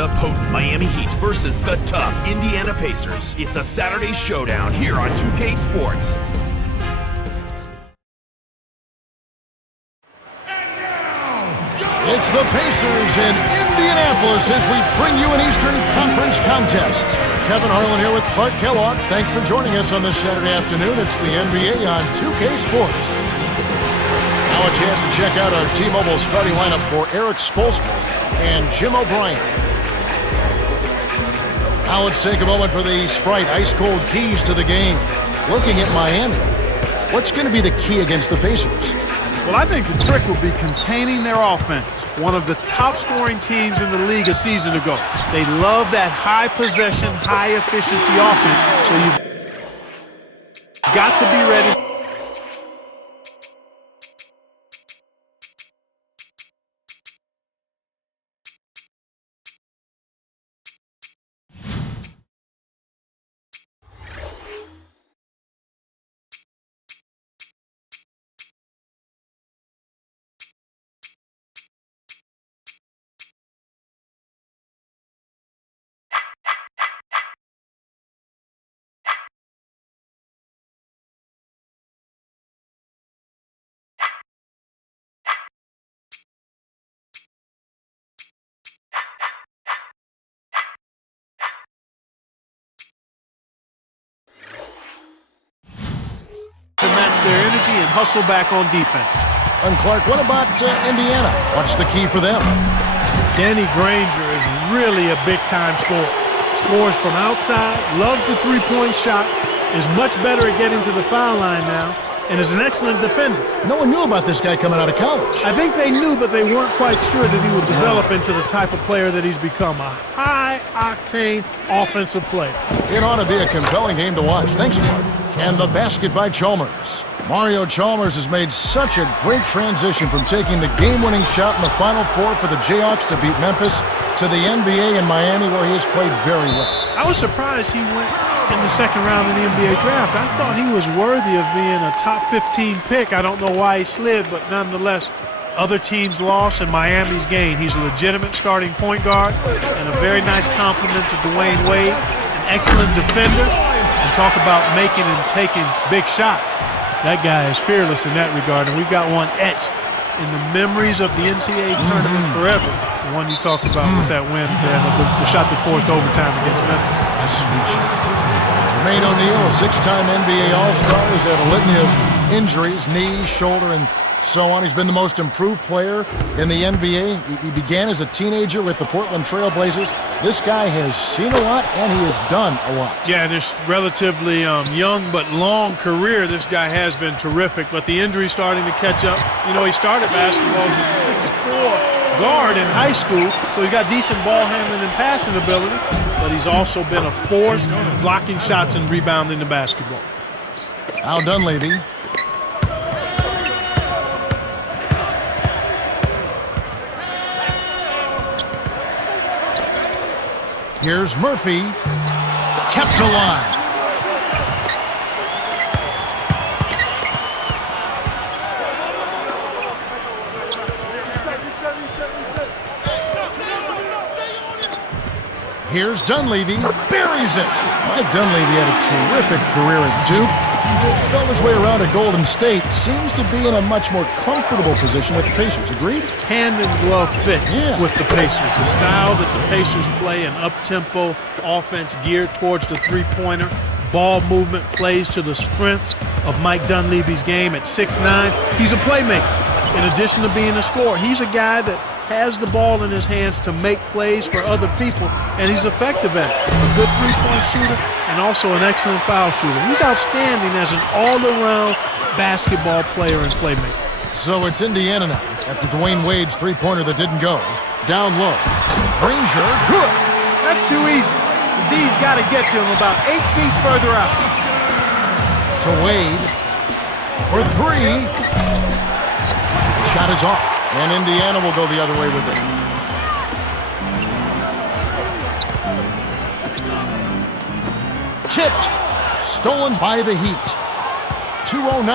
The potent Miami Heat versus the tough Indiana Pacers. It's a Saturday showdown here on 2K Sports. It's the Pacers in Indianapolis as we bring you an Eastern Conference contest. Kevin Harlan here with Clark Kellogg. Thanks for joining us on this Saturday afternoon. It's the NBA on 2K Sports. Now a chance to check out our T-Mobile starting lineup for Eric Spoelstra and Jim O'Brien. Now let's take a moment for the Sprite ice-cold keys to the game. Looking at Miami, what's going to be the key against the Pacers? Well, I think the trick will be containing their offense. One of the top-scoring teams in the league a season ago. They love that high-possession, high-efficiency offense, so you've got to be ready. To match their energy and hustle back on defense. And Clark, what about Indiana? What's the key for them? Danny Granger is really a big-time scorer. Scores from outside, loves the three-point shot, is much better at getting to the foul line now, and is an excellent defender. No one knew about this guy coming out of college. I think they knew, but they weren't quite sure that he would develop into the type of player that he's become, a high-octane offensive player. It ought to be a compelling game to watch. Thanks, Clark. And the basket by Chalmers. Mario Chalmers has made such a great transition from taking the game-winning shot in the Final Four for the Jayhawks to beat Memphis to the NBA in Miami, where he has played very well. I was surprised he went in the second round of the NBA draft. I thought he was worthy of being a top 15 pick. I don't know why he slid, but nonetheless, other teams lost and Miami's gained. He's a legitimate starting point guard and a very nice compliment to Dwayne Wade, an excellent defender, and talk about making and taking big shots. That guy is fearless in that regard, and we've got one etched in the memories of the NCAA tournament forever. The one you talked about with that win, the shot that forced overtime against Memphis. That's sweet shot. Jermaine O'Neal, a six-time NBA All-Star, has had a litany of injuries, knee, shoulder, and so on. He's been the most improved player in the NBA. He began as a teenager with the Portland Trail Blazers. This guy has seen a lot, and he has done a lot. Yeah, in this relatively young but long career, this guy has been terrific, but the injury's starting to catch up. You know, he started basketball as a 6'4" guard in high school, so he got decent ball handling and passing ability, but he's also been a force blocking shots and rebounding the basketball. Al Dunleavy. Here's Murphy, kept alive. Here's Dunleavy, buries it. Mike Dunleavy had a terrific career at Duke. Felt his way around at Golden State. Seems to be in a much more comfortable position with the Pacers. Agreed? Hand-in-glove fit with the Pacers. The style that the Pacers play, an up-tempo offense geared towards the three-pointer. Ball movement plays to the strengths of Mike Dunleavy's game at 6'9". He's a playmaker in addition to being a scorer. He's a guy that has the ball in his hands to make plays for other people, and he's effective at it. A good three-point shooter and also an excellent foul shooter. He's outstanding as an all-around basketball player and playmaker. So it's Indiana now, after Dwayne Wade's three-pointer that didn't go. Down low. Granger, good. That's too easy. The D's got to get to him about 8 feet further out. To Wade for three. Shot is off, and Indiana will go the other way with it. Tipped, stolen by the Heat. 2:09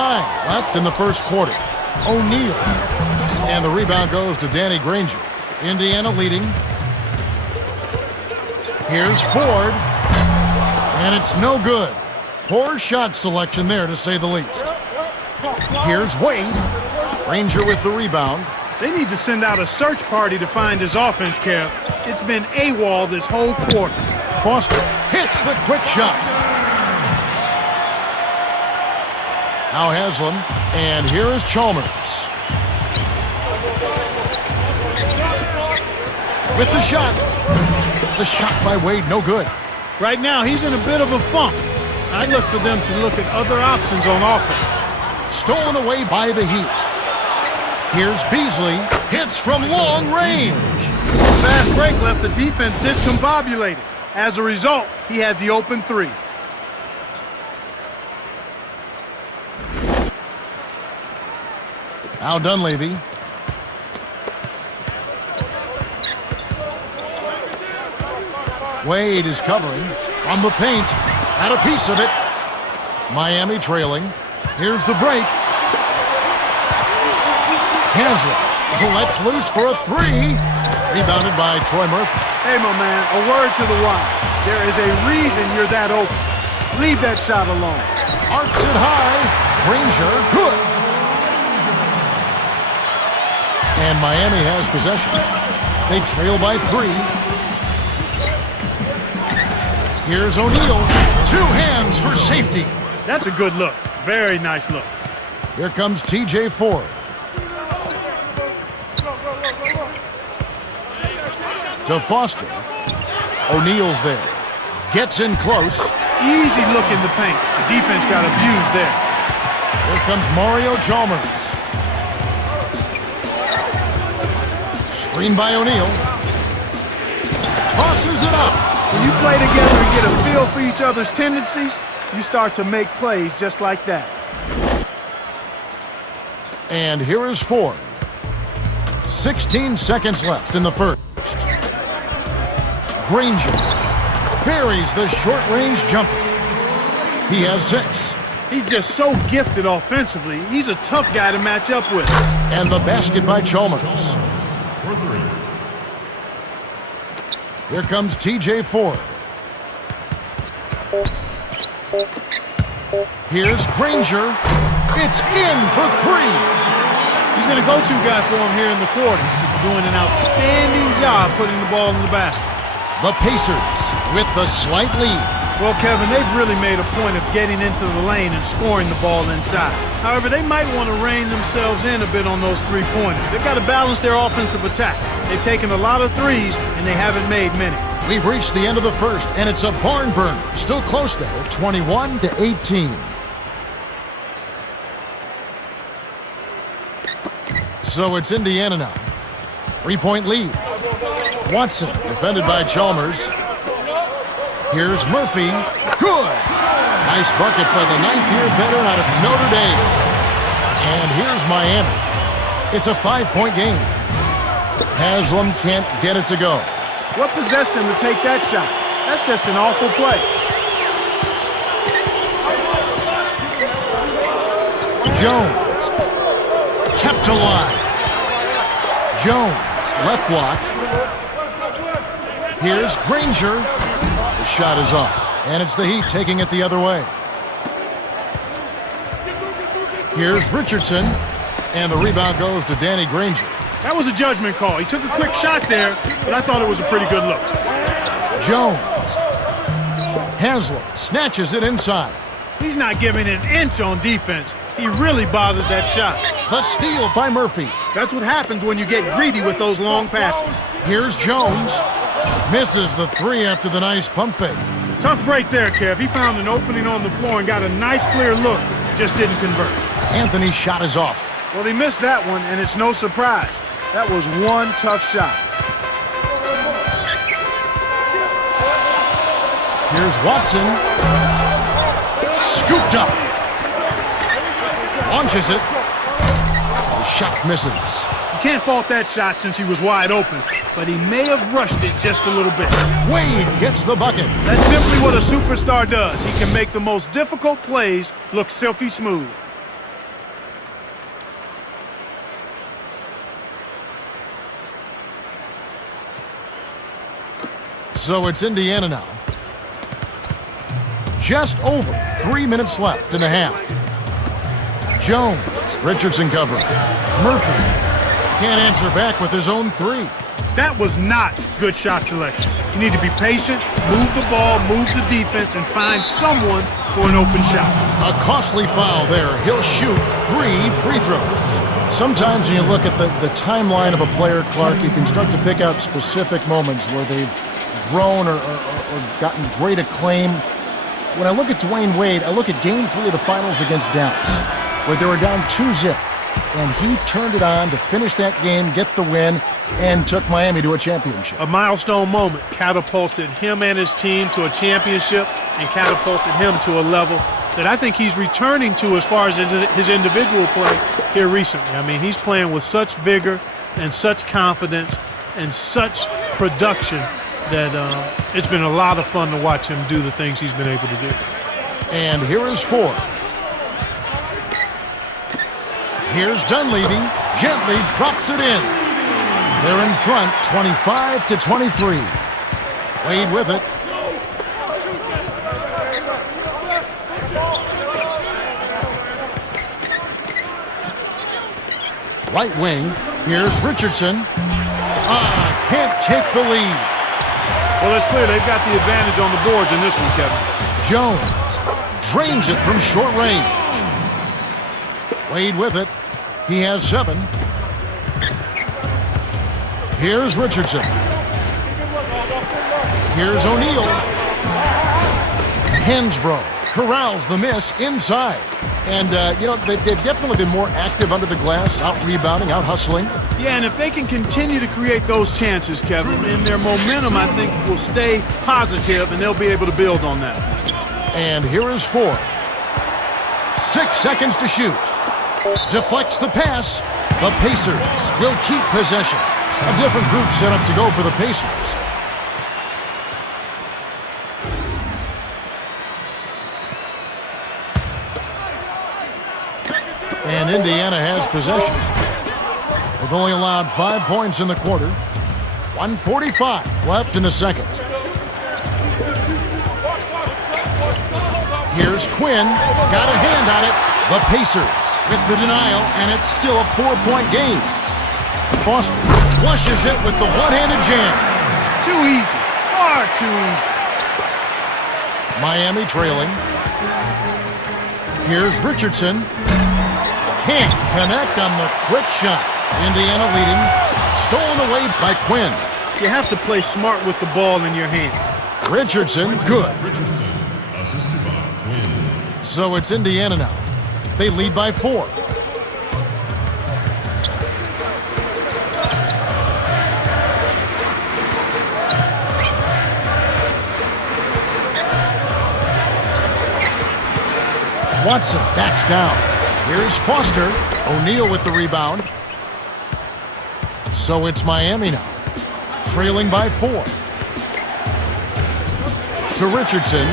left in the first quarter. O'Neal, and the rebound goes to Danny Granger. Indiana leading. Here's Ford. And it's no good. Poor shot selection there, to say the least. Here's Wade. Ranger with the rebound. They need to send out a search party to find his offense, Kev. It's been AWOL this whole quarter. Foster hits the quick shot. Now Haslam, and here is Chalmers. With the shot. The shot by Wade, no good. Right now, he's in a bit of a funk. I look for them to look at other options on offense. Stolen away by the Heat. Here's Beasley. Hits from long range. Fast break left the defense discombobulated. As a result, he had the open three. Now Dunleavy. Wade is covering from the paint. Had a piece of it. Miami trailing. Here's the break. Hansel lets loose for a three. Rebounded by Troy Murphy. Hey, my man, a word to the wise. There is a reason you're that open. Leave that shot alone. Arcs it high. Granger, good. And Miami has possession. They trail by 3. Here's O'Neal. 2 hands for safety. That's a good look. Very nice look. Here comes TJ Ford. To Foster. O'Neal's there. Gets in close. Easy look in the paint. The defense got abused there. Here comes Mario Chalmers. Screen by O'Neal. Tosses it up. When you play together and get a feel for each other's tendencies, you start to make plays just like that. And here is Ford. 16 seconds left in the first. Granger buries the short-range jumper. He has 6. He's just so gifted offensively. He's a tough guy to match up with. And the basket by Chalmers. Here comes TJ Ford. Here's Granger. It's in for 3. He's been a go-to guy for him here in the quarter, doing an outstanding job putting the ball in the basket. The Pacers with the slight lead. Well, Kevin, they've really made a point of getting into the lane and scoring the ball inside. However, they might want to rein themselves in a bit on those three-pointers. They've got to balance their offensive attack. They've taken a lot of threes, and they haven't made many. We've reached the end of the first, and it's a barn burner. Still close, though, 21-18. So it's Indiana now. 3-point lead. Watson, defended by Chalmers. Here's Murphy. Good! Nice bucket by the 9th-year veteran out of Notre Dame. And here's Miami. It's a 5-point game. Haslam can't get it to go. What possessed him to take that shot? That's just an awful play. Jones. Kept alive. Jones, left block. Here's Granger. The shot is off, and it's the Heat taking it the other way. Here's Richardson, and the rebound goes to Danny Granger. That was a judgment call. He took a quick shot there, but I thought it was a pretty good look. Jones. Haslam snatches it inside. He's not giving an inch on defense. He really bothered that shot. The steal by Murphy. That's what happens when you get greedy with those long passes. Here's Jones. Misses the 3 after the nice pump fake. Tough break there, Kev. He found an opening on the floor and got a nice clear look. Just didn't convert. Anthony's shot is off. Well, he missed that one, and it's no surprise. That was one tough shot. Here's Watson. Scooped up. Launches it. The shot misses. You can't fault that shot since he was wide open, but he may have rushed it just a little bit. Wade gets the bucket. That's simply what a superstar does. He can make the most difficult plays look silky smooth. So it's Indiana now. Just over 3 minutes left in the half. Jones. Richardson covering. Murphy can't answer back with his own three. That was not good shot selection. You need to be patient, move the ball, move the defense, and find someone for an open shot. A costly foul there. He'll shoot 3 free throws. Sometimes when you look at the timeline of a player, Clark, you can start to pick out specific moments where they've grown or gotten great acclaim. When I look at Dwayne Wade, I look at Game 3 of the Finals against Dallas, where they were down 2-0, and he turned it on to finish that game, get the win, and took Miami to a championship. A milestone moment catapulted him and his team to a championship and catapulted him to a level that I think he's returning to as far as his individual play here recently. I mean, he's playing with such vigor and such confidence and such production that it's been a lot of fun to watch him do the things he's been able to do. And here is 4. Here's Dunleavy, gently drops it in. They're in front, 25-23. Wade with it. Right wing, here's Richardson. Can't take the lead. Well, it's clear they've got the advantage on the boards in this one, Kevin. Jones drains it from short range. Wade with it. He has 7. Here's Richardson. Here's O'Neal. Hansbrough corrals the miss inside. And, they've definitely been more active under the glass, out rebounding, out hustling. Yeah, and if they can continue to create those chances, Kevin, and their momentum, I think, will stay positive, and they'll be able to build on that. And here is 4. 6 seconds to shoot. Deflects the pass. The Pacers will keep possession. A different group set up to go for the Pacers. And Indiana has possession. They've only allowed 5 points in the quarter. 1:45 left in the second. Here's Quinn. Got a hand on it. The Pacers with the denial, and it's still a 4-point game. Foster flushes it with the one-handed jam. Too easy. Far too easy. Miami trailing. Here's Richardson. Can't connect on the quick shot. Indiana leading. Stolen away by Quinn. You have to play smart with the ball in your hand. Richardson, good. Richardson, assisted by Quinn. So it's Indiana now. They lead by 4. Watson backs down. Here's Foster. O'Neal with the rebound. So it's Miami now. Trailing by 4. To Richardson.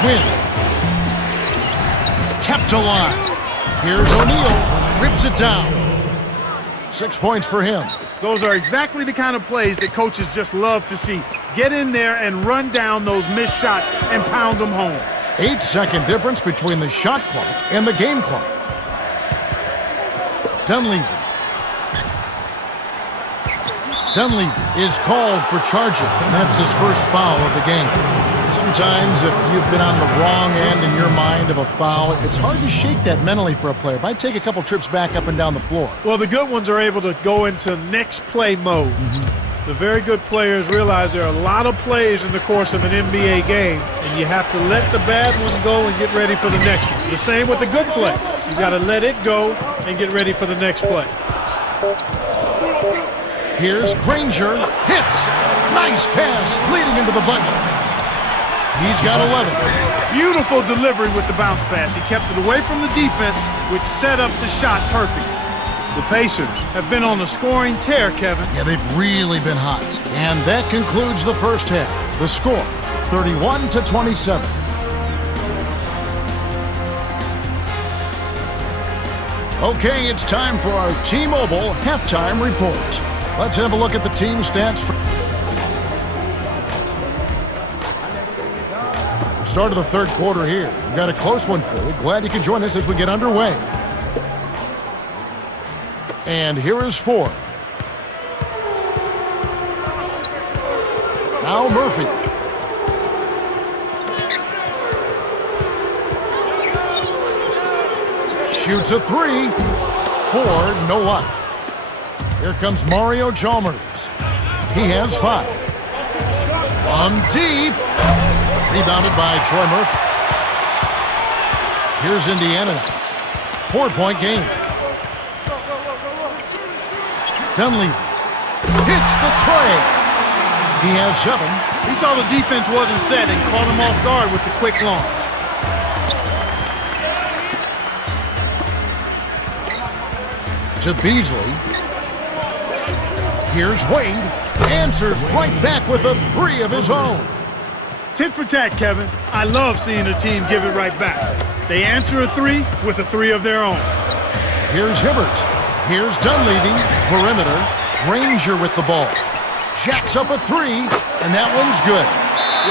Quinn. Kept alive. Here's O'Neal. Rips it down. 6 points for him. Those are exactly the kind of plays that coaches just love to see. Get in there and run down those missed shots and pound them home. 8-second difference between the shot clock and the game clock. Dunleavy is called for charging, and that's his first foul of the game. Sometimes if you've been on the wrong end in your mind of a foul, it's hard to shake that mentally for a player. It might take a couple trips back up and down the floor. Well, the good ones are able to go into next play mode. The very good players realize there are a lot of plays in the course of an NBA game, and you have to let the bad one go and get ready for the next one. The same with the good play. You got to let it go and get ready for the next play. Here's Granger. Hits. Nice pass leading into the bucket. He's got 11. Beautiful delivery with the bounce pass. He kept it away from the defense, which set up the shot perfect. The Pacers have been on a scoring tear, Kevin. Yeah, they've really been hot. And that concludes the first half. The score, 31-27. Okay, it's time for our T-Mobile halftime report. Let's have a look at the team stats. Start of the third quarter here. We've got a close one for you. Glad you can join us as we get underway. And here is 4. Now Murphy. Shoots a 3. 4, no luck. Here comes Mario Chalmers. He has 5. On deep. Rebounded by Troy Murphy. Here's Indiana now. 4-point game. Dunleavy hits the tray. He has 7. He saw the defense wasn't set and caught him off guard with the quick launch. To Beasley. Here's Wade. Answers right back with a 3 of his own. Tit for tat, Kevin. I love seeing a team give it right back. They answer a 3 with a 3 of their own. Here's Hibbert. Here's Dunleavy. Perimeter. Granger with the ball. Jacks up a 3, and that one's good.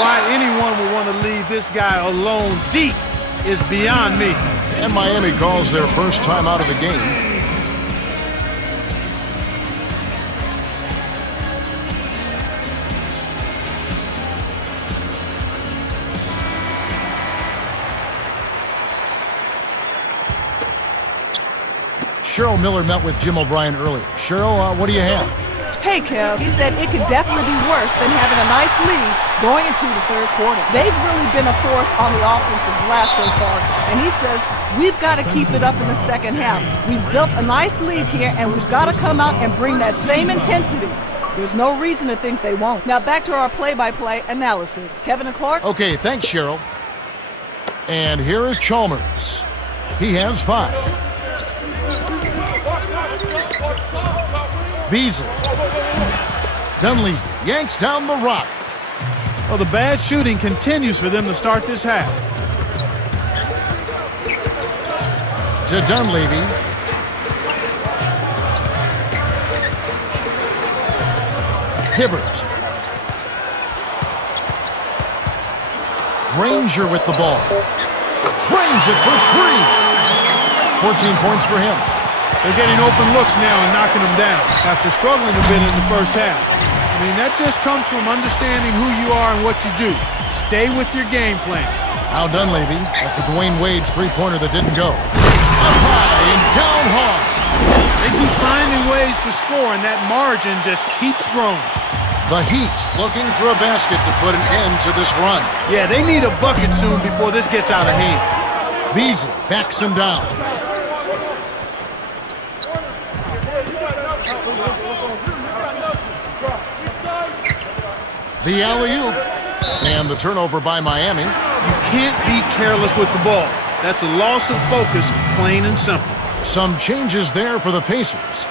Why anyone would want to leave this guy alone deep is beyond me. And Miami calls their first time out of the game. Cheryl Miller met with Jim O'Brien earlier. Cheryl, what do you have? Hey, Kev, he said it could definitely be worse than having a nice lead going into the third quarter. They've really been a force on the offensive glass so far, and he says we've got to keep it up in the second half. We've built a nice lead here, and we've got to come out and bring that same intensity. There's no reason to think they won't. Now back to our play-by-play analysis. Kevin and Clark? Okay, thanks, Cheryl. And here is Chalmers. He has 5. Beasley. Dunleavy yanks down the rock. Well, the bad shooting continues for them to start this half. To Dunleavy. Hibbert. Granger with the ball. Drains it for 3. 14 points for him. They're getting open looks now and knocking them down after struggling a bit in the first half. I mean, that just comes from understanding who you are and what you do. Stay with your game plan. Now Dunleavy after Dwayne Wade's three-pointer that didn't go. Up high and down hard. They keep finding ways to score, and that margin just keeps growing. The Heat looking for a basket to put an end to this run. Yeah, they need a bucket soon before this gets out of hand. Beasley backs him down. The alley-oop. And the turnover by Miami. You can't be careless with the ball. That's a loss of focus, plain and simple. Some changes there for the Pacers.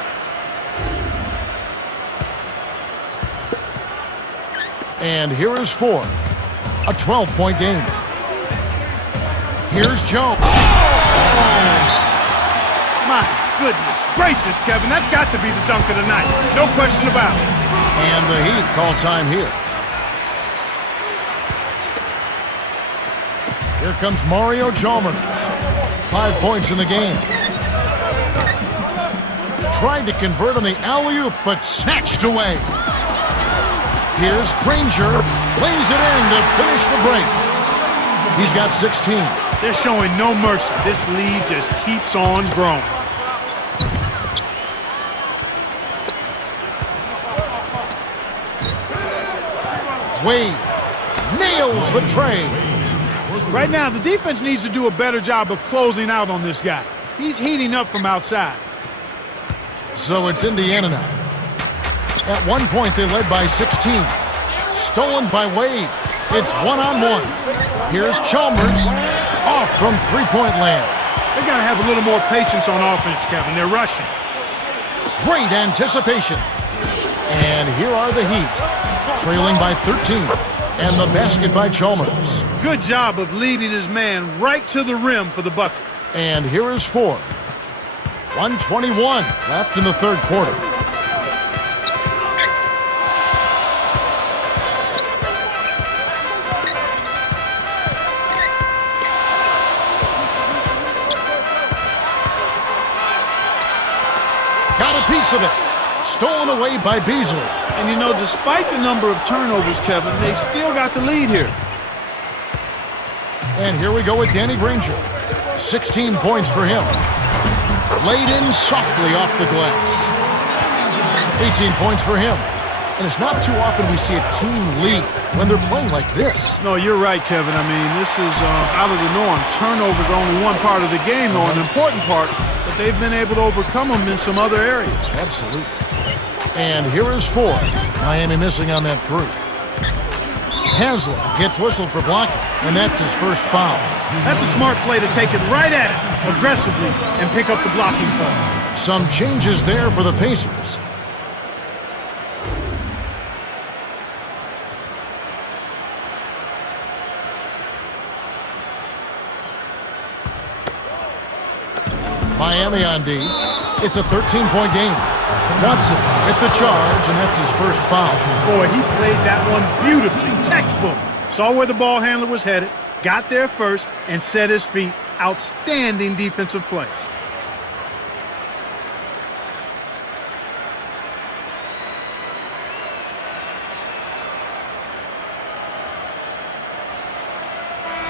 And here is 4. A 12-point game. Here's Joe. My goodness gracious, Kevin. That's got to be the dunk of the night. No question about it. And the Heat call time here. Here comes Mario Chalmers. 5 points in the game. Tried to convert on the alley-oop, but snatched away. Here's Granger. Lays it in to finish the break. He's got 16. They're showing no mercy. This lead just keeps on growing. Wade nails the tray. Right now, the defense needs to do a better job of closing out on this guy. He's heating up from outside. So it's Indiana now. At one point, they led by 16. Stolen by Wade. It's one-on-one. Here's Chalmers. Off from three-point land. They got to have a little more patience on offense, Kevin. They're rushing. Great anticipation. And here are the Heat. Trailing by 13. And the basket by Chalmers. Good job of leading his man right to the rim for the bucket. And here is 4. 1:21 left in the third quarter. Got a piece of it. Stolen away by Beasley. And you know, despite the number of turnovers, Kevin, they've still got the lead here. And here we go with Danny Granger. 16 points for him. Laid in softly off the glass. 18 points for him. And it's not too often we see a team lead when they're playing like this. No, you're right, Kevin. I mean, this is out of the norm. Turnovers are only one part of the game, though, an important part, but they've been able to overcome them in some other areas. Absolutely. And here is Ford. Miami missing on that three. Haslam gets whistled for blocking, and that's his first foul. That's a smart play to take it right at it aggressively and pick up the blocking ball. Some changes there for the Pacers. Miami on D. It's a 13-point game. Watson with the charge, and that's his first foul. Boy, he played that one beautifully. Textbook. Saw where the ball handler was headed, got there first, and set his feet. Outstanding defensive play.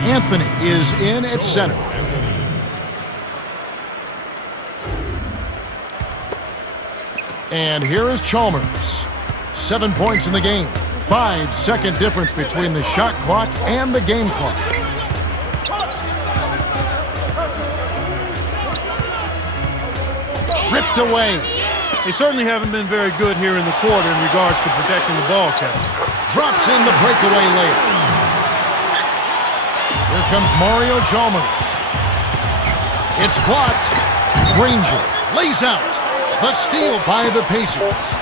Anthony is in at center. And here is Chalmers. 7 points in the game. 5-second difference between the shot clock and the game clock. Ripped away. They certainly haven't been very good here in the quarter in regards to protecting the ball, Kevin. Drops in the breakaway layup. Here comes Mario Chalmers. It's blocked. Granger lays out. The steal by the Pacers.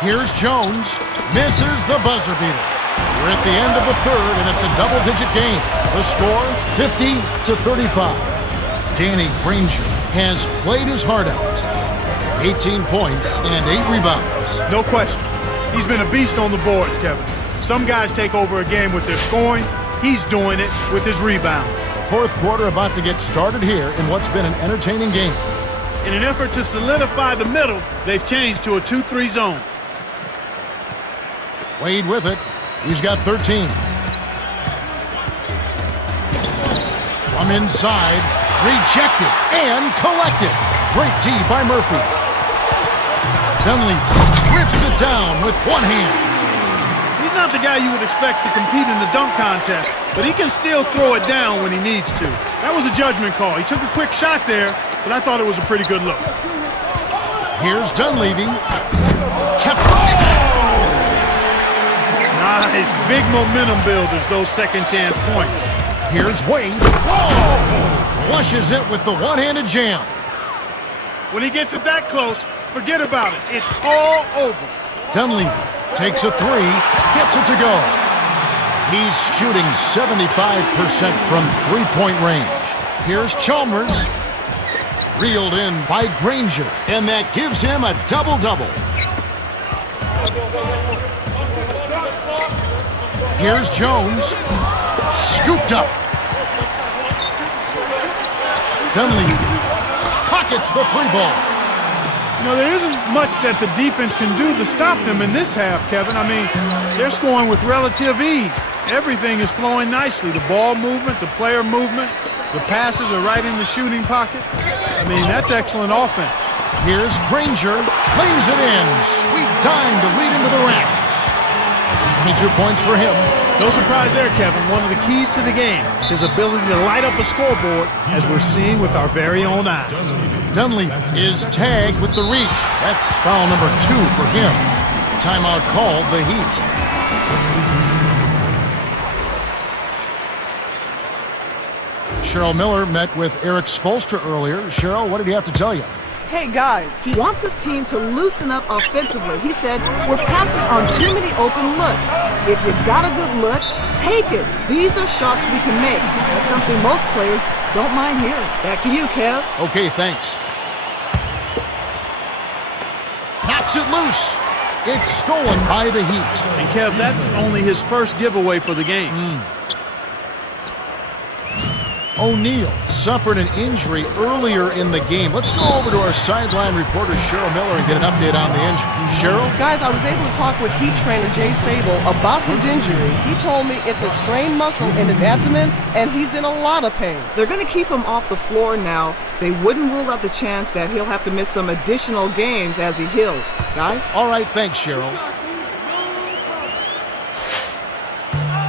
Here's Jones. Misses the buzzer beater. We're at the end of the third, and it's a double-digit game. The score, 50-35. Danny Granger has played his heart out. 18 points and 8 rebounds. No question. He's been a beast on the boards, Kevin. Some guys take over a game with their scoring. He's doing it with his rebound. The fourth quarter about to get started here in what's been an entertaining game. In an effort to solidify the middle, they've changed to a 2-3 zone. Wade with it. He's got 13. From inside, rejected and collected. Great D by Murphy. Dunley rips it down with one hand. He's not the guy you would expect to compete in the dunk contest, but he can still throw it down when he needs to. That was a judgment call. He took a quick shot there, but I thought it was a pretty good look. Here's Dunleavy. Kept. Nice. Big momentum builders, those second chance points. Here's Wade. Flushes it with the one-handed jam. When he gets it that close, forget about it. It's all over. Dunleavy takes a three, gets it to go. He's shooting 75% from three-point range. Here's Chalmers. Reeled in by Granger, and that gives him a double-double. Here's Jones. Scooped up. Dunleavy pockets the three ball. You know, there isn't much that the defense can do to stop them in this half, Kevin. I mean, they're scoring with relative ease. Everything is flowing nicely. The ball movement, the player movement, the passes are right in the shooting pocket. I mean, that's excellent offense. Here's Granger. Lays it in. Sweet dime to lead into the rack. 22 points for him. No surprise there, Kevin. One of the keys to the game, his ability to light up a scoreboard, as we're seeing with our very own eyes. Dunleavy is tagged with the reach. That's foul number 2 for him. Timeout called the Heat. Cheryl Miller met with Eric Spoelstra earlier. Cheryl, what did he have to tell you? Hey guys, he wants his team to loosen up offensively. He said, we're passing on too many open looks. If you've got a good look, take it. These are shots we can make. That's something most players don't mind hearing. Back to you, Kev. Okay, thanks. Knocks it loose. It's stolen by the Heat. And Kev, that's only his first giveaway for the game. O'Neal suffered an injury earlier in the game. Let's go over to our sideline reporter, Cheryl Miller, and get an update on the injury. Cheryl? Guys, I was able to talk with Heat trainer Jay Sable about his injury. He told me it's a strained muscle in his abdomen, and he's in a lot of pain. They're going to keep him off the floor now. They wouldn't rule out the chance that he'll have to miss some additional games as he heals. Guys? All right, thanks, Cheryl.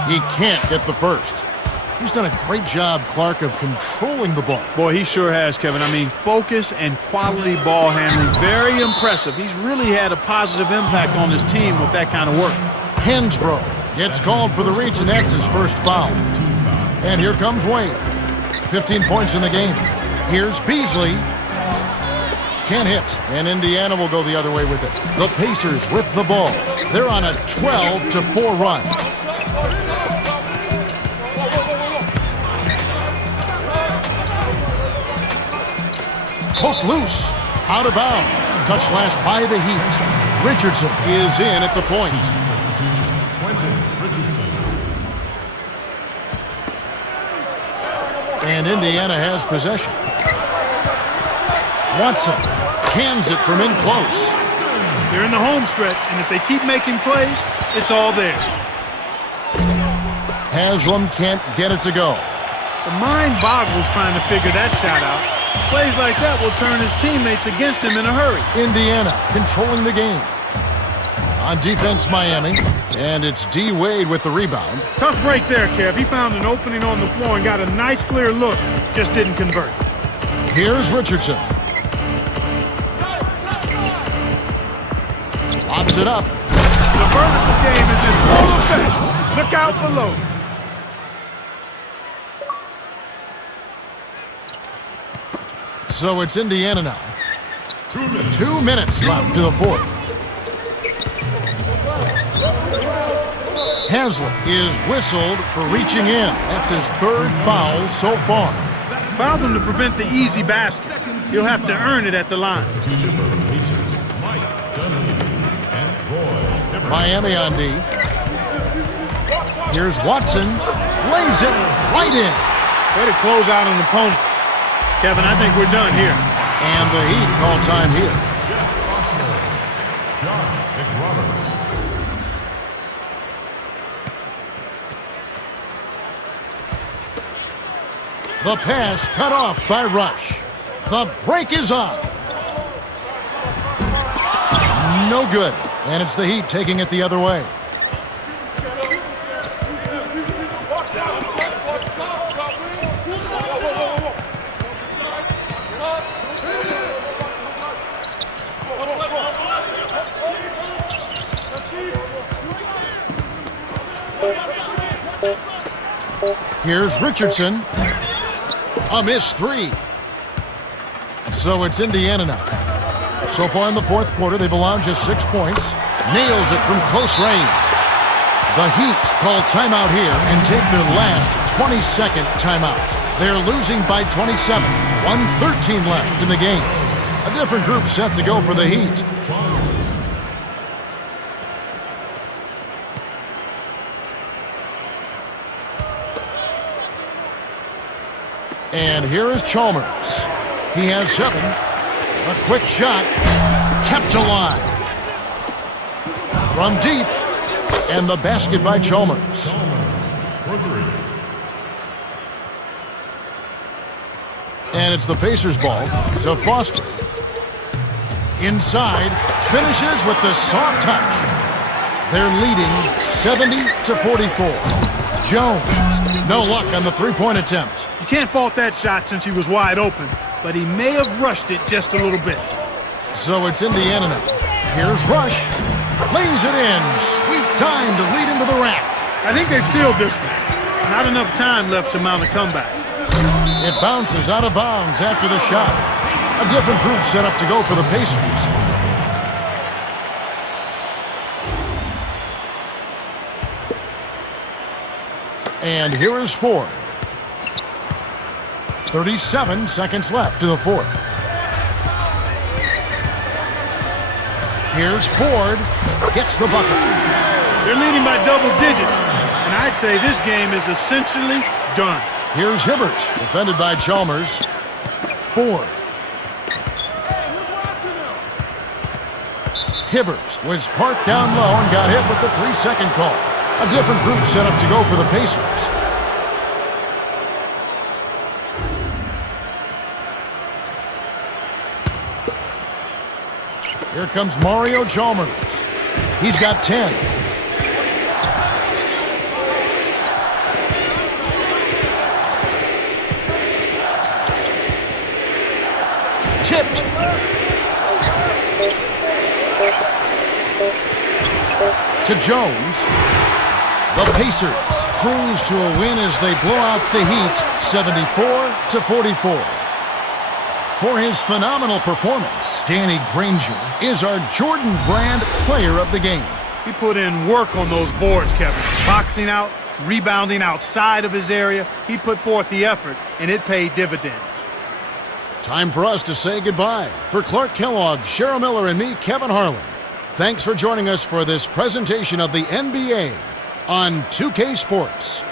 He can't get the first. He's done a great job, Clark, of controlling the ball. Boy, he sure has, Kevin. I mean, focus and quality ball handling, very impressive. He's really had a positive impact on his team with that kind of work. Hansbrough gets called for the reach, and that's his first foul. And here comes Wade. 15 points in the game. Here's Beasley. Can't hit, and Indiana will go the other way with it. The Pacers with the ball. They're on a 12-4 run. Hooked loose, out of bounds. Touched last by the Heat. Richardson is in at the point. And Indiana has possession. Watson cans it from in close. They're in the home stretch, and if they keep making plays, it's all there. Haslam can't get it to go. The mind boggles trying to figure that shot out. Plays like that will turn his teammates against him in a hurry. Indiana controlling the game. On defense, Miami. And it's D. Wade with the rebound. Tough break there, Kev. He found an opening on the floor and got a nice clear look. Just didn't convert. Here's Richardson. Lobs it up. The vertical game is in full effect. Look out below. So it's Indiana now. 2 minutes left to the fourth. Haslam is whistled for reaching in. That's his third foul so far. Fouled him to prevent the easy basket. He'll have to earn it at the line. Miami on D. Here's Watson. Lays it right in. Way to close out an opponent. Kevin, I think we're done here. And the Heat call time here. The pass cut off by Rush. The break is on. No good. And it's the Heat taking it the other way. Here's Richardson. A missed three. So it's Indiana now. So far in the fourth quarter, they've allowed just 6 points. Nails it from close range. The Heat call timeout here and take their last 22nd timeout. They're losing by 27. 1:13 left in the game. A different group set to go for the Heat. And here is Chalmers. He has 7. A quick shot. Kept alive. From deep. And the basket by Chalmers. And it's the Pacers ball to Foster. Inside. Finishes with the soft touch. They're leading 70-44. Jones, no luck on the three-point attempt. You can't fault that shot since he was wide open, but he may have rushed it just a little bit. So it's Indiana now. Here's Rush. Lays it in. Sweet time to lead into the rack. I think they've sealed this one. Not enough time left to mount a comeback. It bounces out of bounds after the shot. A different group set up to go for the Pacers. And here is Ford. 37 seconds left to the fourth. Here's Ford. Gets the bucket. They're leading by double digits. And I'd say this game is essentially done. Here's Hibbert, defended by Chalmers. Ford. Hibbert was parked down low and got hit with the 3-second call. A different group set up to go for the Pacers. Here comes Mario Chalmers. He's got 10. Tipped. To Jones. The Pacers cruise to a win as they blow out the Heat 74-44. For his phenomenal performance, Danny Granger is our Jordan Brand Player of the Game. He put in work on those boards, Kevin. Boxing out, rebounding outside of his area. He put forth the effort, and it paid dividends. Time for us to say goodbye. For Clark Kellogg, Cheryl Miller, and me, Kevin Harlan, thanks for joining us for this presentation of the NBA on 2K Sports.